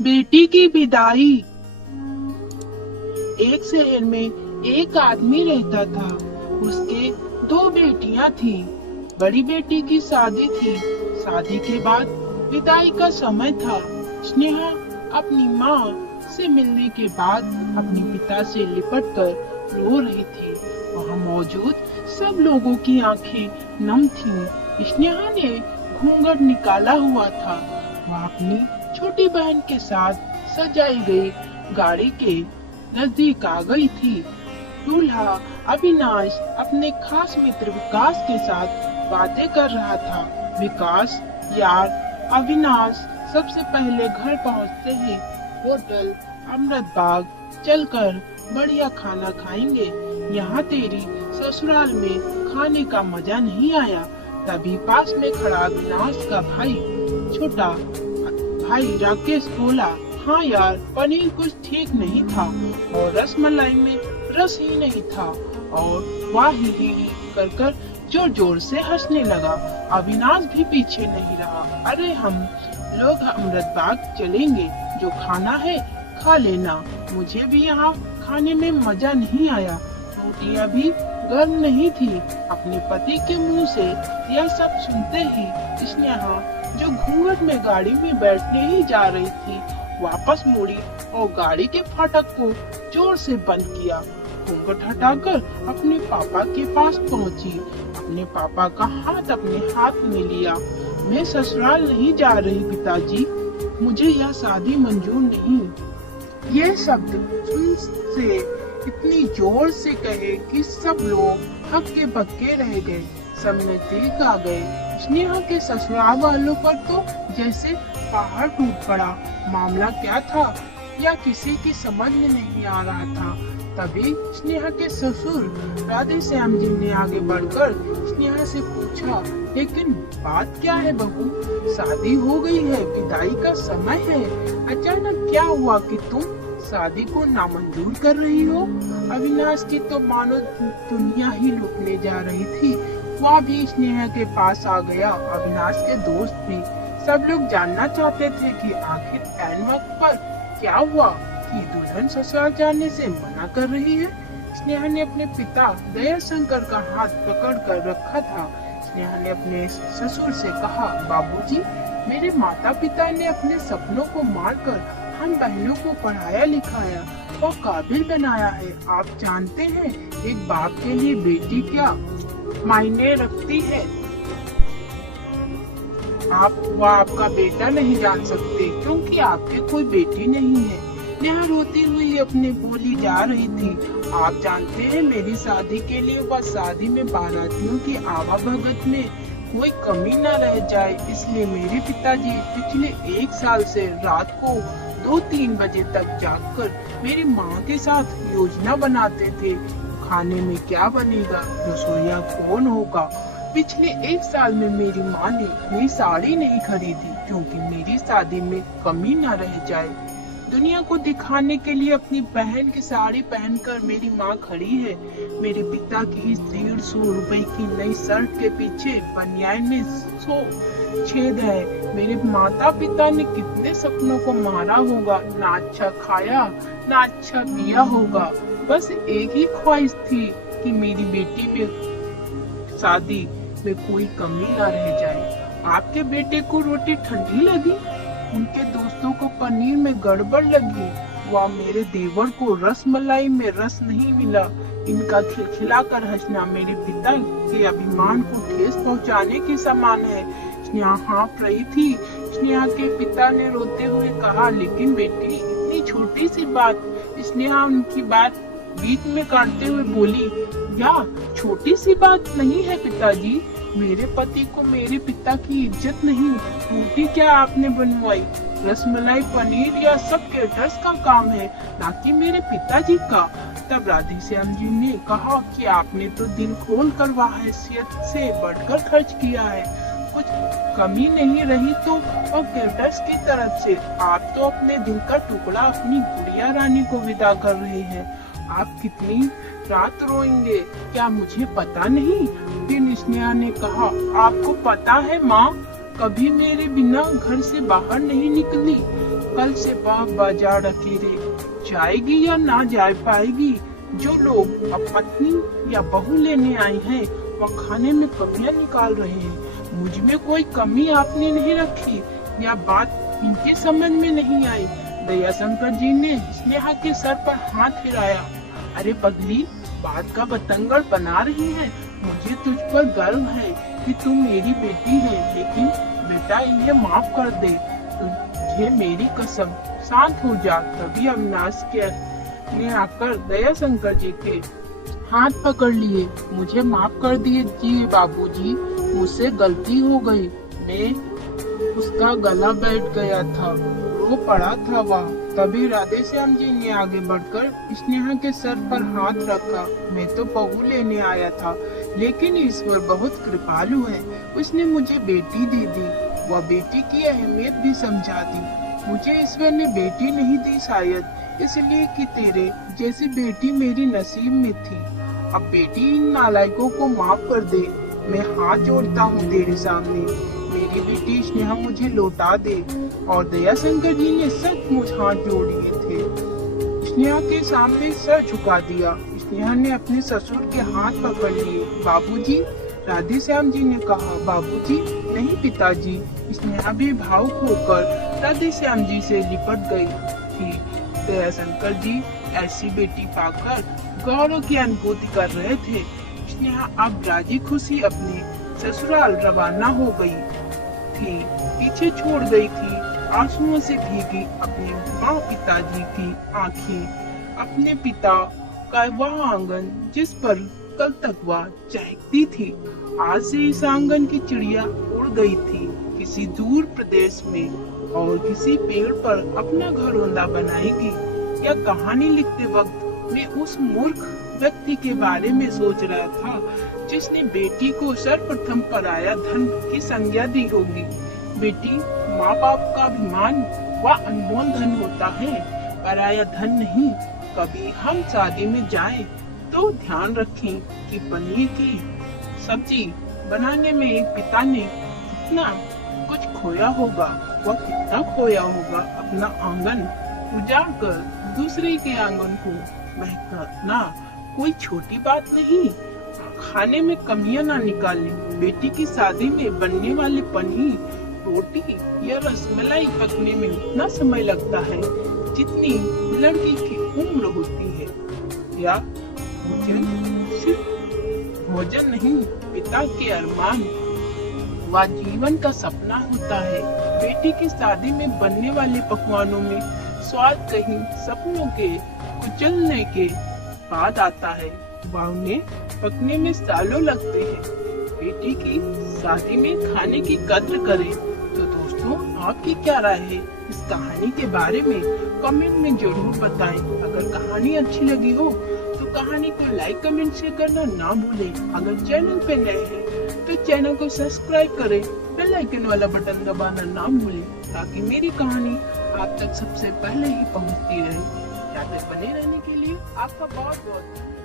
बेटी की विदाई। एक शहर में एक आदमी रहता था। उसके दो बेटियां थी। बड़ी बेटी की शादी थी। शादी के बाद विदाई का समय था। स्नेहा अपनी माँ से मिलने के बाद अपने पिता से लिपट कर रो रही थी। वहाँ मौजूद सब लोगों की आंखें नम थीं। स्नेहा ने घूंघट निकाला हुआ था। वह अपनी छोटी बहन के साथ सजाई गई गाड़ी के नजदीक आ गई थी। दूल्हा अविनाश अपने खास मित्र विकास के साथ बातें कर रहा था। विकास, यार, अविनाश सबसे पहले घर पहुंचते ही होटल अमृत बाग चलकर बढ़िया खाना खाएंगे। यहाँ तेरी ससुराल में खाने का मजा नहीं आया। तभी पास में खड़ा अविनाश का भाई छोटा भाई राकेश बोला, हाँ यार, पनीर कुछ ठीक नहीं था और रसमलाई में रस ही नहीं था। और वाह ही कर कर जोर जोर से हंसने लगा। अविनाश भी पीछे नहीं रहा। अरे हम लोग अमृत बाग चलेंगे, जो खाना है खा लेना। मुझे भी यहाँ खाने में मजा नहीं आया। रोटियां भी गर्म नहीं थी। अपने पति के मुंह से यह सब सुनते ही स्नेहा, जो घूंघट में गाड़ी में बैठने ही जा रही थी, वापस मुड़ी और गाड़ी के फाटक को जोर से बंद किया। घूंघट हटाकर अपने पापा के पास पहुंची। अपने पापा का हाथ अपने हाथ में लिया। मैं ससुराल नहीं जा रही पिताजी, मुझे यह शादी मंजूर नहीं। ये शब्द सुन से इतनी जोर से कहे कि सब लोग हक्के बक्के रह गए। सब नजदीक आ गए। स्नेहा के ससुराल वालों पर तो जैसे पहाड़ टूट पड़ा। मामला क्या था या किसी की समझ में नहीं आ रहा था। तभी स्नेहा के ससुर राधे श्याम जी ने आगे बढ़कर स्नेहा से पूछा, लेकिन बात क्या है बहू? शादी हो गई है, विदाई का समय है। अचानक क्या हुआ कि तुम शादी को नामंजूर कर रही हो? अविनाश की तो मानो दुनिया ही लुटने जा रही थी। वह भी स्नेहा के पास आ गया। अविनाश के दोस्त भी। सब लोग जानना चाहते थे कि आखिर ऐन वक्त पर क्या हुआ कि दुल्हन ससुराल जाने से मना कर रही है। स्नेहा ने अपने पिता दया शंकर का हाथ पकड़ कर रखा था। स्नेहा ने अपने ससुर से कहा, बाबूजी, मेरे माता पिता ने अपने सपनों को मारकर हम बहनों को पढ़ाया लिखाया और काबिल बनाया है। आप जानते हैं एक बाप के लिए बेटी क्या मायने रखती है। आप वह आपका बेटा नहीं जान सकते क्योंकि आपके कोई बेटी नहीं है। नेहा रोती हुई अपने बोली जा रही थी, आप जानते हैं मेरी शादी के लिए बस शादी में बारातियों की आवाभगत में कोई कमी न रह जाए, इसलिए मेरे पिताजी पिछले 1 साल से रात को 2-3 बजे तक जागकर मेरी माँ के साथ योजना बनाते थे। खाने में क्या बनेगा, रसोईया कौन होगा। पिछले 1 साल में मेरी माँ ने नई साड़ी नहीं खरीदी क्योंकि मेरी शादी में कमी न रह जाए। दुनिया को दिखाने के लिए अपनी बहन की साड़ी पहनकर मेरी माँ खड़ी है। मेरे पिता की 150 रुपए की नई शर्ट के पीछे बनियान में 100 छेद है। मेरे माता पिता ने कितने सपनों को मारा होगा, ना अच्छा खाया ना अच्छा पिया होगा। बस एक ही ख्वाहिश थी कि मेरी बेटी पे शादी में कोई कमी ना रह जाए। आपके बेटे को रोटी ठंडी लगी, उनके दोस्तों को पनीर में गड़बड़ लगी, वह मेरे देवर को रसमलाई में रस नहीं मिला। इनका खिलखिलाकर हंसना मेरे पिता के अभिमान को ठेस पहुंचाने के समान है। स्नेहा हाँफ रही थी। स्नेहा के पिता ने रोते हुए कहा, लेकिन बेटी इतनी छोटी सी बात। स्नेहा उनकी बात बीच में काटते हुए बोली, या छोटी सी बात नहीं है पिताजी, मेरे पति को मेरे पिता की इज्जत नहीं। रोटी क्या आपने बनवाई, रसमलाई पनीर या सब केटर्स का काम है, ना कि मेरे पिताजी का। तब राधे श्याम जी ने कहा कि आपने तो दिल खोल कर वह हैसियत से बढ़कर खर्च किया है, कुछ कमी नहीं रही तो और केटर्स की तरफ से। आप तो अपने दिल का टुकड़ा अपनी गुड़िया रानी को विदा कर रहे हैं। आप कितनी रात रोएंगे क्या मुझे पता नहीं। फिर स्नेहा ने कहा, आपको पता है माँ कभी मेरे बिना घर से बाहर नहीं निकली, कल से बाजार अकेले जाएगी या ना जा पाएगी। जो लोग अब पत्नी या बहू लेने आए हैं वह खाने में कमियां निकाल रहे हैं। मुझ में कोई कमी आपने नहीं रखी, यह बात इनके समझ में नहीं आई। दयाशंकर जी ने स्नेहा के सर पर हाथ फिराया। अरे पगली, बात का बतंगड़ बना रही है। मुझे तुझ पर गर्व है कि तू मेरी बेटी है, लेकिन बेटा इन्हें माफ कर दे। तुझे मेरी कसम, शांत हो जा। तभी अविनाश ने आकर दयाशंकर जी के हाथ पकड़ लिए। मुझे माफ कर दीजिए बाबूजी, मुझसे गलती हो गई। मैं उसका गला बैठ गया था, रो पड़ा था वह। तभी राधे श्याम जी ने आगे बढ़कर स्नेहा के सर पर हाथ रखा। मैं तो बहू लेने आया था, लेकिन ईश्वर बहुत कृपालु है, उसने मुझे बेटी दे दी। वह बेटी की अहमियत भी समझा दी। मुझे ईश्वर ने बेटी नहीं दी, शायद इसलिए कि तेरे जैसी बेटी मेरी नसीब में थी। अब बेटी इन नालायकों को माफ कर दे। मैं हाथ जोड़ता हूँ तेरे सामने, मेरी बेटी स्नेहा मुझे लौटा दे। और दयाशंकर जी ने सचमुच हाथ जोड़ लिए थे। स्नेहा के सामने सर झुका दिया। स्नेहा ने अपने ससुर के हाथ पकड़ लिए। बाबूजी, राधे श्याम जी ने कहा। बाबूजी नहीं पिताजी। स्नेहा भी भावुक होकर राधे श्याम जी से लिपट गई थी। दयाशंकर जी ऐसी बेटी पाकर गौरव की अनुभूति कर रहे थे। स्नेहा अब राजी खुशी अपने ससुराल रवाना हो गई थी। पीछे छोड़ गई थी आंसुओं से भीगी अपने माँ पिताजी की आंखें, अपने पिता का वह आंगन जिस पर कल तक वह चहकती थी। आज से इस आंगन की चिड़िया उड़ गई थी किसी दूर प्रदेश में और किसी पेड़ पर अपना घरौंदा बनाएगी। यह कहानी लिखते वक्त मैं उस मूर्ख व्यक्ति के बारे में सोच रहा था जिसने बेटी को सर्वप्रथम पराया धन की संज्ञा दी होगी। बेटी माँ बाप का अभिमान व अनमोल धन होता है, पराया धन नहीं। कभी हम शादी में जाएं तो ध्यान रखें कि पनीर की सब्जी बनाने में पिता ने कितना कुछ खोया होगा, वह कितना खोया होगा अपना आंगन उजाड़ कर दूसरे के आंगन को महकाना कोई छोटी बात नहीं। खाने में कमियां ना निकालें। बेटी की शादी में बनने वाले पनीर, रोटी या रसमलाई पकने में उतना समय लगता है जितनी लड़की की उम्र होती है। या भोजन सिर्फ भोजन नहीं, पिता के अरमान व जीवन का सपना होता है। बेटी की शादी में बनने वाले पकवानों में स्वाद कहीं सपनों के कुचलने के बाद आता है, उन्हें पकने में सालों लगते हैं। बेटी की शादी में खाने की कद्र करें। तो दोस्तों, आपकी क्या राय है इस कहानी के बारे में? कमेंट में जरूर बताएं। अगर कहानी अच्छी लगी हो तो कहानी को लाइक कमेंट शेयर करना ना भूलें। अगर चैनल पे नए हैं तो चैनल को सब्सक्राइब करें, बेल आइकन वाला बटन दबाना ना भूलें ताकि मेरी कहानी आप तक सबसे पहले ही पहुंचती रहे। यादें बने रहने के लिए आपका बहुत बहुत